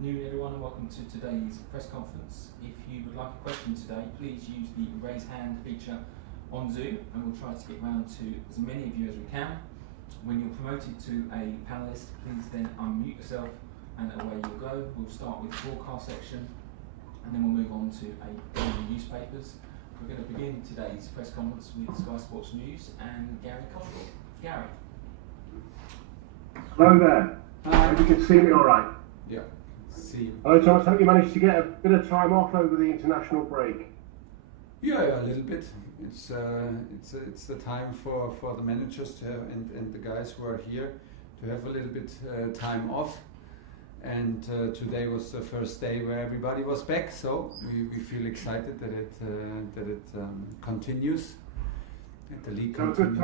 afternoon everyone and welcome to today's press conference. If you would like a question today, please use the raise hand feature on Zoom and we'll try to get round to as many of you as we can. When you're promoted to a panellist, please then unmute yourself and away you'll go. We'll start with the broadcast section and then we'll move on to daily newspapers. We're going to begin today's press conference with Sky Sports News and Gary Cottrell. Gary. Hello there. Hope you can see me all right. Yeah, see you. Hello Thomas, hope you managed to get a bit of time off over the international break. Yeah, a little bit. It's the time for the managers to have, and the guys who are here to have a little bit time off. And today was the first day where everybody was back, so we feel excited that it continues. And the league continues.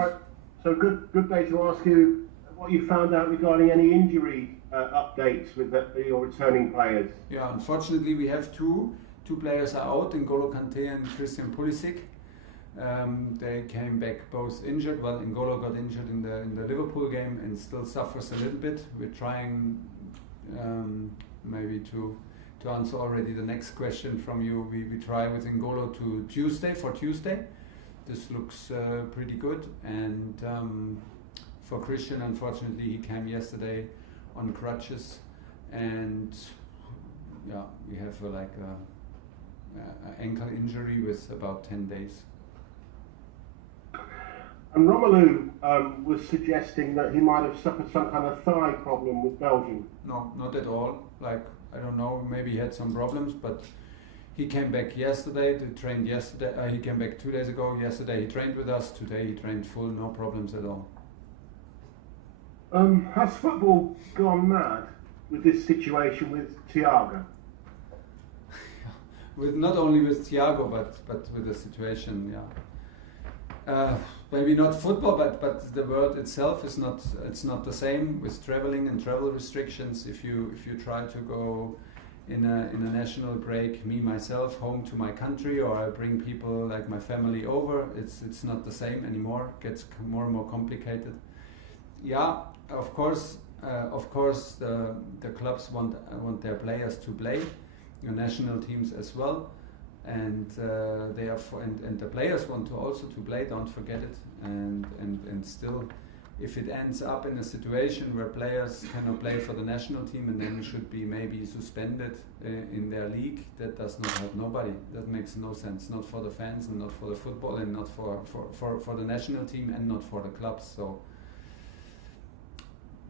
Good day to ask you what you found out regarding any injury updates with your returning players. Yeah, unfortunately we have two players are out, N'Golo Kante and Kante Pulisic. They came back both injured. Well, N'Golo got injured in the Liverpool game and still suffers a little bit. We're trying maybe to answer already the next question from you. We try with N'Golo to Tuesday. This looks pretty good. And for Christian, unfortunately, he came yesterday on crutches, and yeah, we have an ankle injury with about 10 days. And Romelu was suggesting that he might have suffered some kind of thigh problem with Belgium. No, not at all. I don't know, maybe he had some problems, but he came back yesterday, trained yesterday. He came back 2 days ago. Yesterday he trained with us. Today he trained full, no problems at all. Has football gone mad with this situation with Thiago? Not only with Thiago, but with the situation, yeah. Maybe not football, but the world itself is not. It's not the same with traveling and travel restrictions. If you try to go in a national break, myself home to my country, or I bring people like my family over, it's not the same anymore. It gets more and more complicated. Yeah, of course, the clubs want their players to play, your national teams as well, and and the players want to also to play. Don't forget it. And still, if it ends up in a situation where players cannot play for the national team and then should be maybe suspended in their league, that does not help nobody. That makes no sense, not for the fans and not for the football and not for the national team and not for the clubs. So.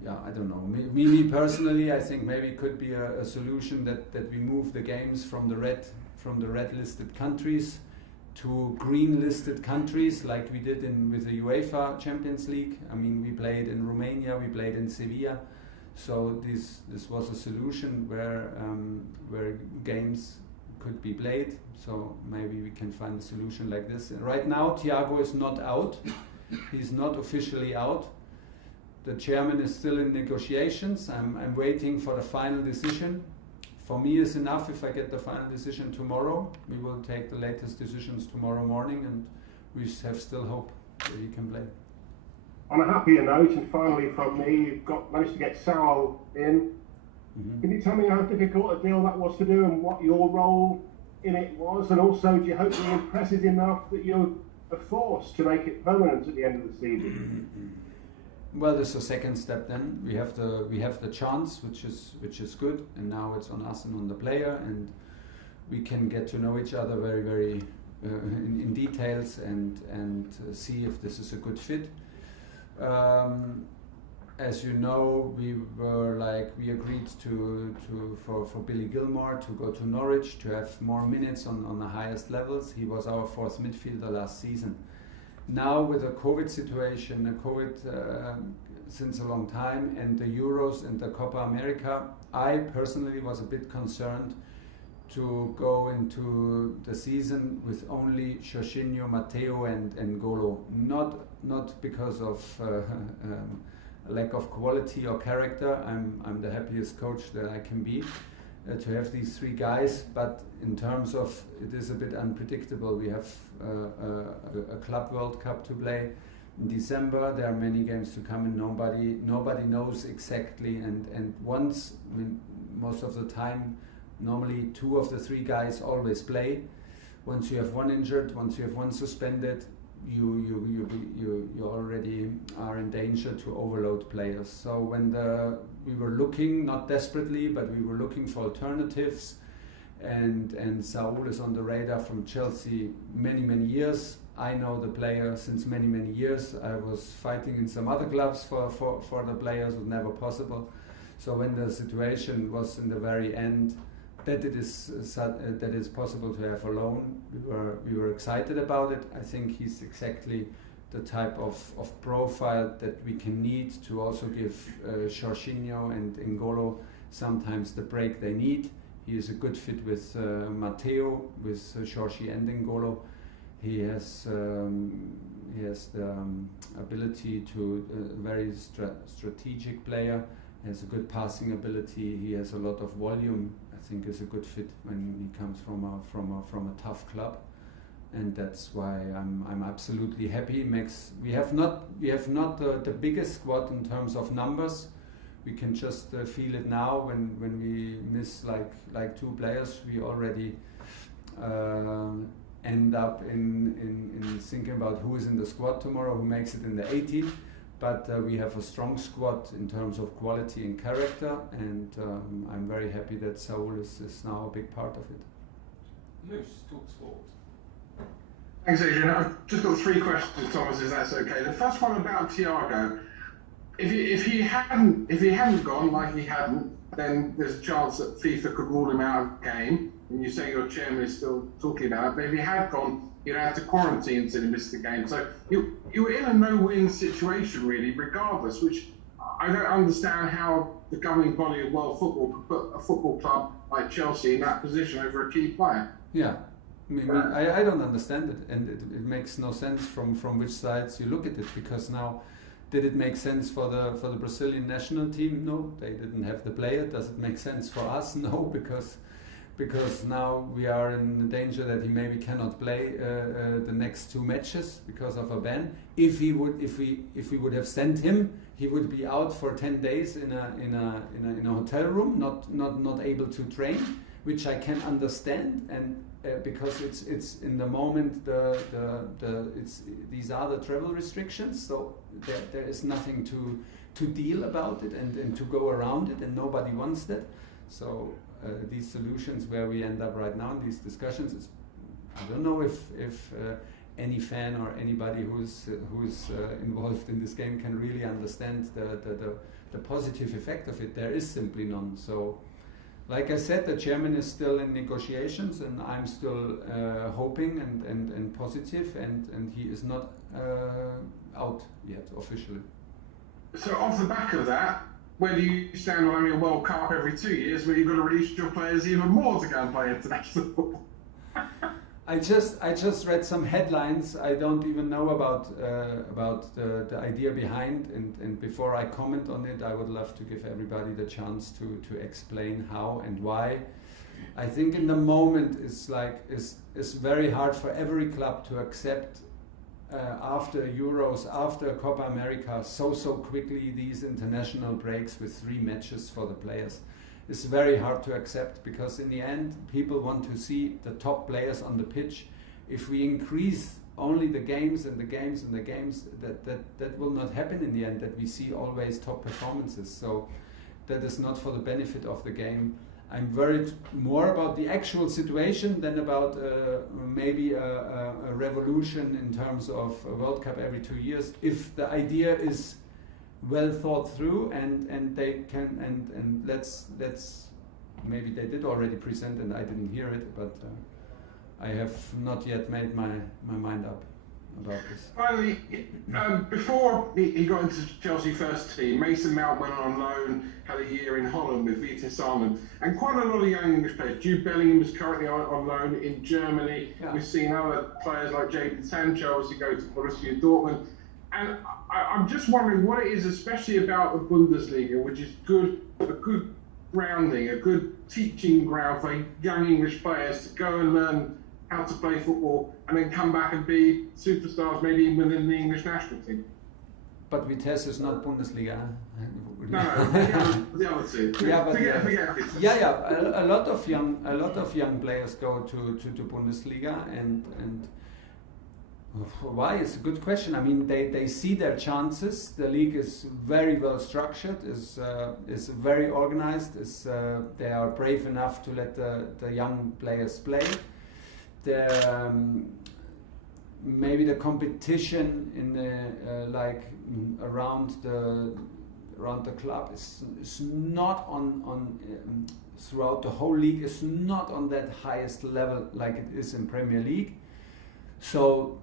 Yeah, I don't know. Me personally, I think maybe it could be a solution that we move the games from the red listed countries to green listed countries, like we did with the UEFA Champions League. I mean, we played in Romania, we played in Sevilla, so this was a solution where games could be played. So maybe we can find a solution like this. Right now, Thiago is not out. He's not officially out. The chairman is still in negotiations. I'm waiting for the final decision. For me, it's enough if I get the final decision tomorrow. We will take the latest decisions tomorrow morning, and we have still hope that he can play. On a happier note, and finally from me, you've managed to get Saul in. Mm-hmm. Can you tell me how difficult a deal that was to do and what your role in it was? And also, do you hope he impresses enough that you're a force to make it permanent at the end of the season? Well, this is the second step. Then we have the chance, which is good, and now it's on us and on the player, and we can get to know each other very, very in details and see if this is a good fit. As you know, we agreed for Billy Gilmore to go to Norwich to have more minutes on the highest levels. He was our fourth midfielder last season. Now with the COVID situation, since a long time, and the Euros and the Copa America, I personally was a bit concerned to go into the season with only Jorginho, Matteo and N'Golo. Not because of lack of quality or character. I'm the happiest coach that I can be. To have these three guys, but in terms of it is a bit unpredictable. We have a Club World Cup to play in December. There are many games to come, and nobody knows exactly. And once most of the time, normally 2 of the 3 guys always play. Once you have one injured, once you have one suspended, you already are in danger to overload players. So when we were looking, not desperately, but we were looking for alternatives, and Saul is on the radar from Chelsea many years. I know the player since many years. I was fighting in some other clubs for the players. It was never possible. So when the situation was in the very end that it is possible to have a loan, we were excited about it. I think he's exactly the type of profile that we can need to also give Jorginho and N'Golo sometimes the break they need. He is a good fit with Matteo, with Jorginho and N'Golo. He has the ability to very strategic player. He has a good passing ability. He has a lot of volume. I think is a good fit when he comes from a tough club, and that's why I'm absolutely happy. We have not the biggest squad in terms of numbers. We can just feel it now when we miss like 2 players. We already end up in thinking about who is in the squad tomorrow, who makes it in the 18th. But we have a strong squad in terms of quality and character, and I'm very happy that Saul is now a big part of it. Moose, talk sport. Thanks, Adrian. I've just got 3 questions, Thomas, if that's okay. The first one about Thiago. If he hadn't gone like he hadn't, then there's a chance that FIFA could rule him out of the game. And you say your chairman is still talking about it. But if he had gone, you'd have to quarantine until he missed the game. So you were in a no-win situation, really, regardless, which I don't understand how the governing body of world football could put a football club like Chelsea in that position over a key player. Yeah. I don't understand it, and it makes no sense from which sides you look at it, because now, did it make sense for the Brazilian national team? No, they didn't have the player. Does it make sense for us? No, because now we are in danger that he maybe cannot play the next 2 matches because of a ban. If we would have sent him, he would be out for 10 days in a hotel room, not able to train, which I can understand, and because it's in the moment these are the travel restrictions, so there is nothing to deal about it and to go around it, and nobody wants that. So these solutions where we end up right now in these discussions, I don't know if any fan or anybody who is involved in this game can really understand the positive effect of it. There is simply none. So, like I said, the chairman is still in negotiations, and I'm still hoping and positive, and he is not out yet officially. So off the back of that, where do you stand on having a World Cup every 2 years, where you've got to release your players even more to go and play international football? I just read some headlines. I don't even know about the idea behind, and before I comment on it, I would love to give everybody the chance to explain how and why. I think in the moment it's very hard for every club to accept after Euros, after Copa America, so quickly these international breaks with 3 matches for the players. It's very hard to accept, because in the end people want to see the top players on the pitch. If we increase only the games, that will not happen in the end, that we see always top performances. So that is not for the benefit of the game. I'm worried more about the actual situation than about maybe a revolution in terms of a World Cup every 2 years. If the idea is well thought through, and they can, and let's maybe they did already present and I didn't hear it, but I have not yet made my mind up about this. Finally, before he got into Chelsea first team, Mason Mount went on loan, had a year in Holland with Vitesse Arnhem, and quite a lot of young English players. Jude Bellingham is currently on loan in Germany. Yeah. We've seen other players like Jadon Sancho obviously go to Borussia Dortmund. And I'm just wondering what it is, especially about the Bundesliga, which is a good grounding, a good teaching ground for young English players to go and learn how to play football and then come back and be superstars, maybe within the English national team. but Vitesse is not Bundesliga. No, the other two. Yeah, but forget a lot of young players go to Bundesliga, and why? It's a good question. I mean, they see their chances. The league is very well structured, is very organized. They are brave enough to let the young players play. Maybe the competition in the around the club is not on throughout the whole league is not on that highest level like it is in Premier League. So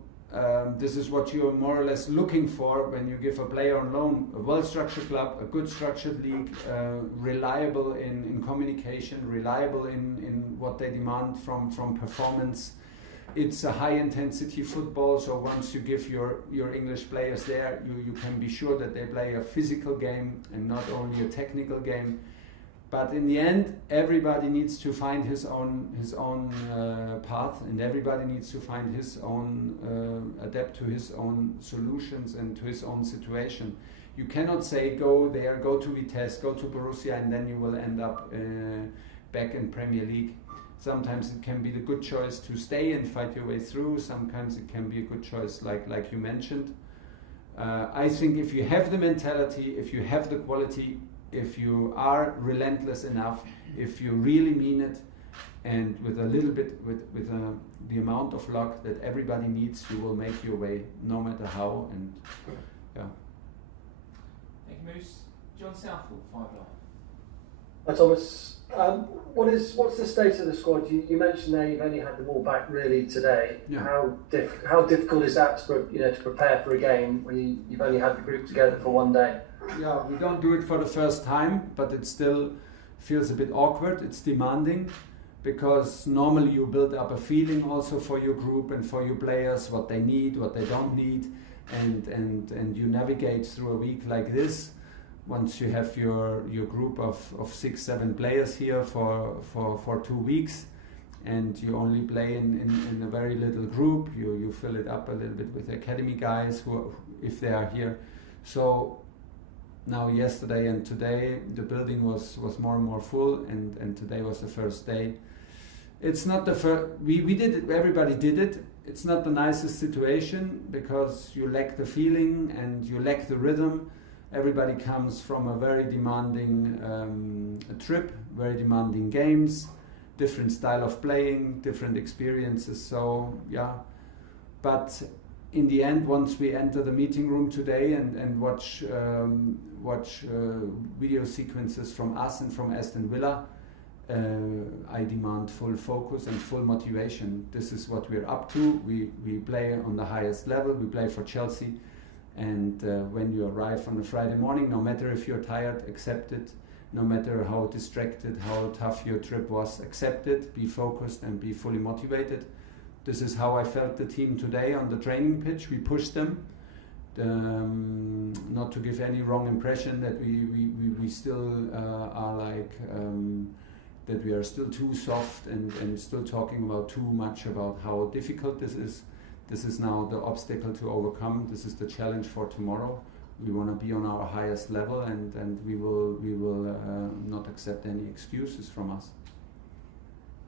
this is what you're more or less looking for when you give a player on loan: a well-structured club, a good structured league, reliable in communication, reliable in what they demand from performance. It's a high-intensity football, so once you give your English players there, you can be sure that they play a physical game and not only a technical game. But in the end, everybody needs to find his own path, and everybody needs to find his own, adapt to his own solutions and to his own situation. You cannot say go there, go to Vitesse, go to Borussia, and then you will end up back in Premier League. Sometimes it can be the good choice to stay and fight your way through. Sometimes it can be a good choice, like you mentioned. I think if you have the mentality, if you have the quality, if you are relentless enough, if you really mean it, and with a little bit, with the amount of luck that everybody needs, you will make your way, no matter how. And yeah. Thank you, Moose. John Southall, 5 Live. Hi, Thomas. What's the state of the squad? You mentioned there you've only had them all back really today. Yeah. How difficult is that to prepare for a game when you've only had the group together for one day? Yeah, we don't do it for the first time, but it still feels a bit awkward. It's demanding because normally you build up a feeling also for your group and for your players, what they need, what they don't need, and you navigate through a week like this. Once you have your group of 6-7 players here for 2 weeks, and you only play in a very little group, you fill it up a little bit with academy guys who, if they are here. So now yesterday and today the building was more and more full, and today was the first day. It's not the first, we did it, everybody did it. It's not the nicest situation because you lack the feeling and you lack the rhythm. Everybody comes from a very demanding trip, very demanding games, different style of playing, different experiences. So yeah, but in the end, once we enter the meeting room today and watch video sequences from us and from Aston Villa, I demand full focus and full motivation. This is what we're up to. We play on the highest level. We play for Chelsea. And when you arrive on a Friday morning, no matter if you're tired, accept it. No matter how distracted, how tough your trip was, accept it. Be focused and be fully motivated. This is how I felt the team today on the training pitch. We pushed them, not to give any wrong impression that we still are like, that we are still too soft and still talking about too much about how difficult this is. This is now the obstacle to overcome. This is the challenge for tomorrow. We want to be on our highest level, and we will not accept any excuses from us.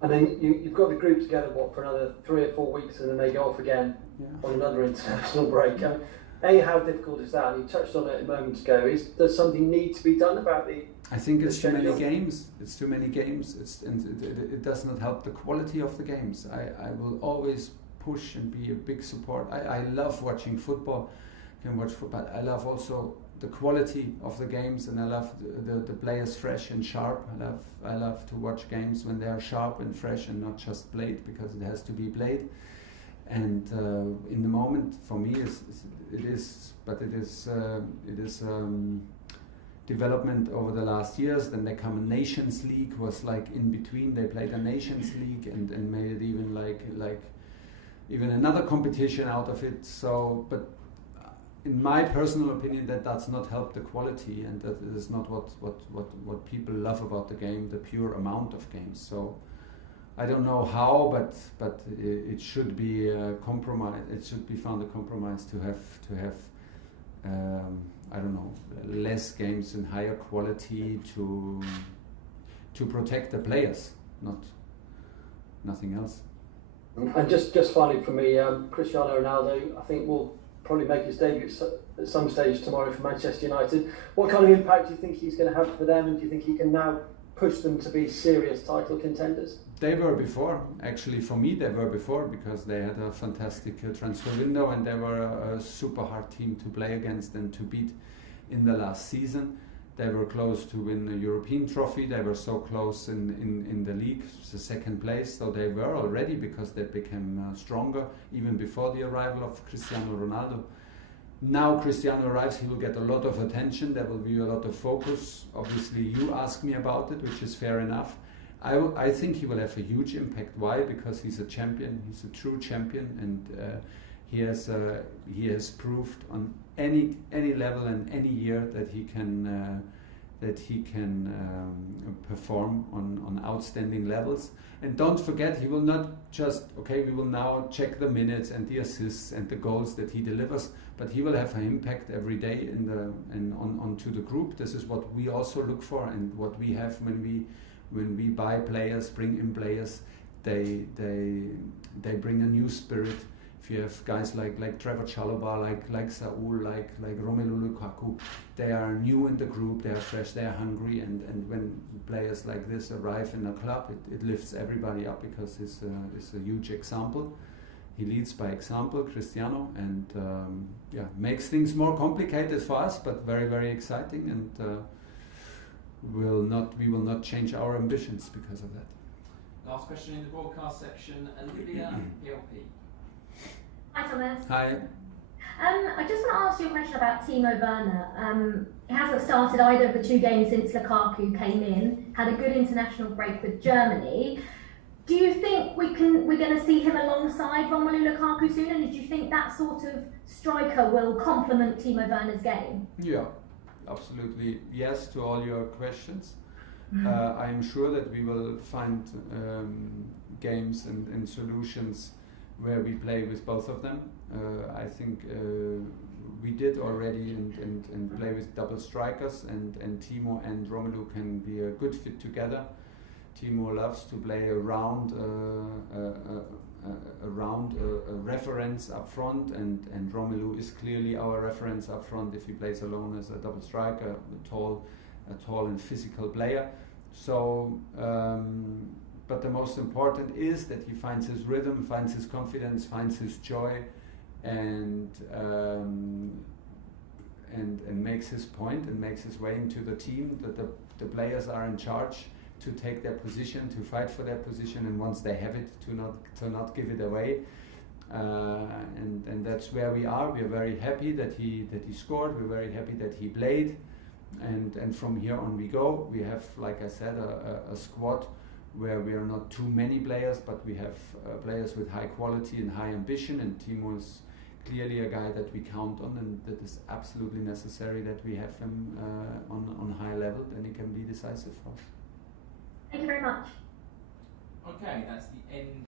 And then you've got the group together, for another 3 or 4 weeks, and then they go off again on another international break. How difficult is that? And you touched on it a moment ago. Does something need to be done about the? I think it's too many games. It's too many games. It does not help the quality of the games. I will always push and be a big support. I love watching football. I can watch football. I love also the quality of the games, and I love the players fresh and sharp. I love to watch games when they are sharp and fresh and not just played, because it has to be played. And in the moment, for me, it is development over the last years. Then they come a Nations League, was like in between. They played a Nations League and made it even like even another competition out of it. So, but in my personal opinion, that does not help the quality, and that is not what people love about the game, the pure amount of games. So I don't know how, but it should be a compromise. It should be found a compromise to have I don't know, less games and higher quality to protect the players, nothing else. And just finally for me, Cristiano Ronaldo, I think will probably make his debut at some stage tomorrow for Manchester United. What kind of impact do you think he's going to have for them, and do you think he can now push them to be serious title contenders? They were before. Actually, for me, they were before, because they had a fantastic transfer window and they were a super hard team to play against and to beat in the last season. They were close to win a European trophy. They were so close in the league, the second place. So they were already, because they became stronger even before the arrival of Cristiano Ronaldo. Now Cristiano arrives, he will get a lot of attention. There will be a lot of focus. Obviously, you ask me about it, which is fair enough. I think he will have a huge impact. Why? Because he's a champion. He's a true champion, and he has proved on any level and any year that he can perform on outstanding levels. And don't forget, he will not just we will now check the minutes and the assists and the goals that he delivers, but he will have an impact every day onto the group. This is what we also look for, and what we have when we buy players, bring in players. They bring a new spirit. If you have guys like Trevor Chalobah, like Saul, like Romelu Lukaku, they are new in the group, they are fresh, they are hungry, and when players like this arrive in a club, it lifts everybody up, because he's a huge example. He leads by example, Cristiano, and makes things more complicated for us, but very, very exciting, and we will not change our ambitions because of that. Last question in the broadcast section, Olivia PLP. Hi Thomas. Hi. I just want to ask you a question about Timo Werner. He hasn't started either of the 2 games since Lukaku came in, had a good international break with Germany. Do you think we're going to see him alongside Romelu Lukaku soon, and do you think that sort of striker will complement Timo Werner's game? Yeah, absolutely yes to all your questions. I am sure that we will find games and solutions where we play with both of them. I think we did already and play with double strikers, and Timo and Romelu can be a good fit together. Timo loves to play around a reference up front, and Romelu is clearly our reference up front if he plays alone as a double striker, a tall and physical player. So but the most important is that he finds his rhythm, finds his confidence, finds his joy, and makes his point and makes his way into the team. That the players are in charge to take their position, to fight for their position, and once they have it, to not give it away. And that's where we are. We are very happy that he scored. We're very happy that he played, and from here on we go. We have, like I said, a squad where we are not too many players, but we have players with high quality and high ambition, and Timo is clearly a guy that we count on, and that is absolutely necessary that we have him on high level, then he can be decisive for us. Thank you very much. Okay, that's the end